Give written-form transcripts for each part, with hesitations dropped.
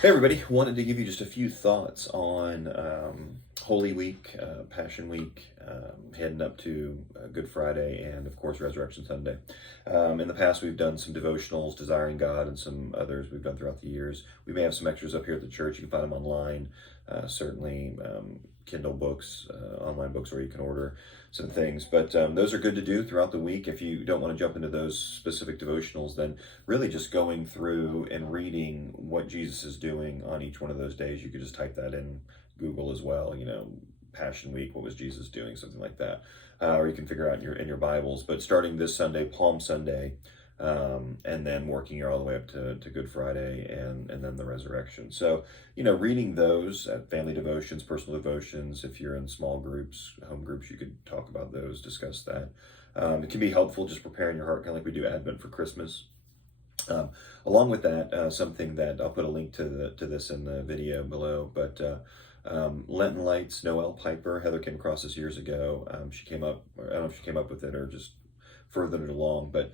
Hey everybody, wanted to give you just a few thoughts on Holy Week, Passion Week, heading up to Good Friday, and of course Resurrection Sunday. In the past, we've done some devotionals, Desiring God, and some others we've done throughout the years. We may have some extras up here at the church. You can find them online, certainly Kindle books, online books, or you can order some things. But those are good to do throughout the week. If you don't want to jump into those specific devotionals, then really just going through and reading what Jesus is doing on each one of those days. You could just type that in Google as well, Passion Week, what was Jesus doing, something like that. Or you can figure out in your Bibles. But starting this Sunday, Palm Sunday, and then working your all the way up to Good Friday and then the resurrection. So, reading those at family devotions, personal devotions, if you're in small groups, home groups, you could talk about those, discuss that. It can be helpful just preparing your heart, kind of like we do Advent for Christmas. Along with that, something that I'll put a link to this in the video below, but Lenten Lights, Noel Piper, Heather came across this years ago. She came up, I don't know if she came up with it or just furthered it along, but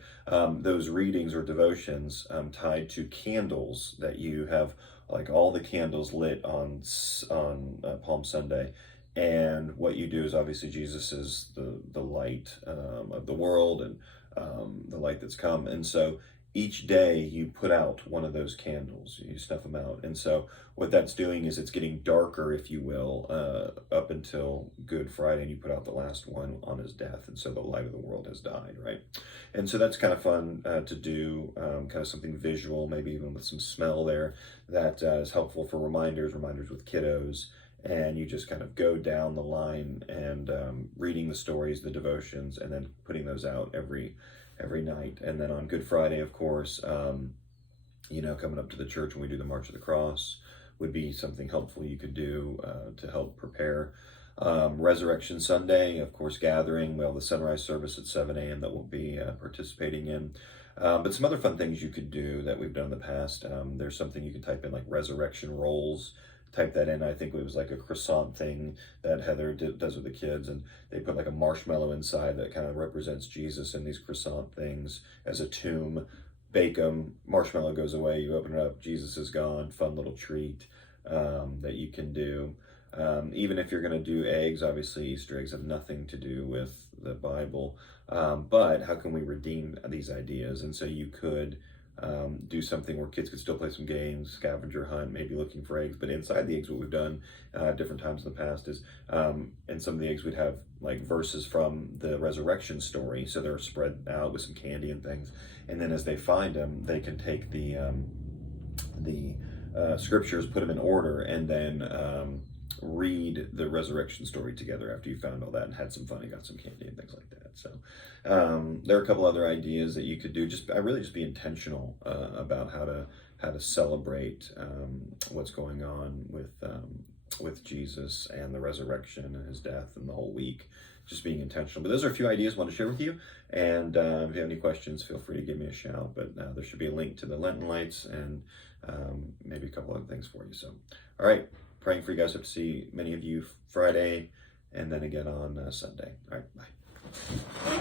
those readings or devotions tied to candles that you have, like all the candles lit on Palm Sunday. And what you do is obviously Jesus is the light of the world and the light that's come. And so each day you put out one of those candles, you snuff them out. And so what that's doing is it's getting darker, if you will, up until Good Friday, and you put out the last one on his death. And so the light of the world has died, right? And so that's kind of fun to do, kind of something visual, maybe even with some smell there that is helpful for reminders with kiddos. And you just kind of go down the line and reading the stories, the devotions, and then putting those out every night. And then on Good Friday, of course, coming up to the church when we do the March of the Cross would be something helpful you could do to help prepare. Resurrection Sunday, of course, gathering. We have the sunrise service at 7 a.m. that we'll be participating in. But some other fun things you could do that we've done in the past. There's something you can type in like resurrection rolls. Type that in. I think it was like a croissant thing that Heather does with the kids, and they put like a marshmallow inside that kind of represents Jesus in these croissant things as a tomb. Bake them, marshmallow goes away, you open it up, Jesus is gone. Fun little treat that you can do. Even if you're going to do eggs, obviously Easter eggs have nothing to do with the Bible, but how can we redeem these ideas? And so you could do something where kids could still play some games, scavenger hunt, maybe looking for eggs. But inside the eggs, what we've done different times in the past is, in some of the eggs, we'd have like verses from the resurrection story. So they're spread out with some candy and things. And then as they find them, they can take the scriptures, put them in order, and then read the resurrection story together after you found all that and had some fun and got some candy and things like that. So there are a couple other ideas that you could do. I really just be intentional about how to celebrate what's going on with Jesus and the resurrection and his death and the whole week. Just being intentional. But those are a few ideas I want to share with you. And if you have any questions, feel free to give me a shout. But there should be a link to the Lenten Lights and maybe a couple other things for you. So, all right. Praying for you guys. Hope to see many of you Friday and then again on Sunday. All right. Bye.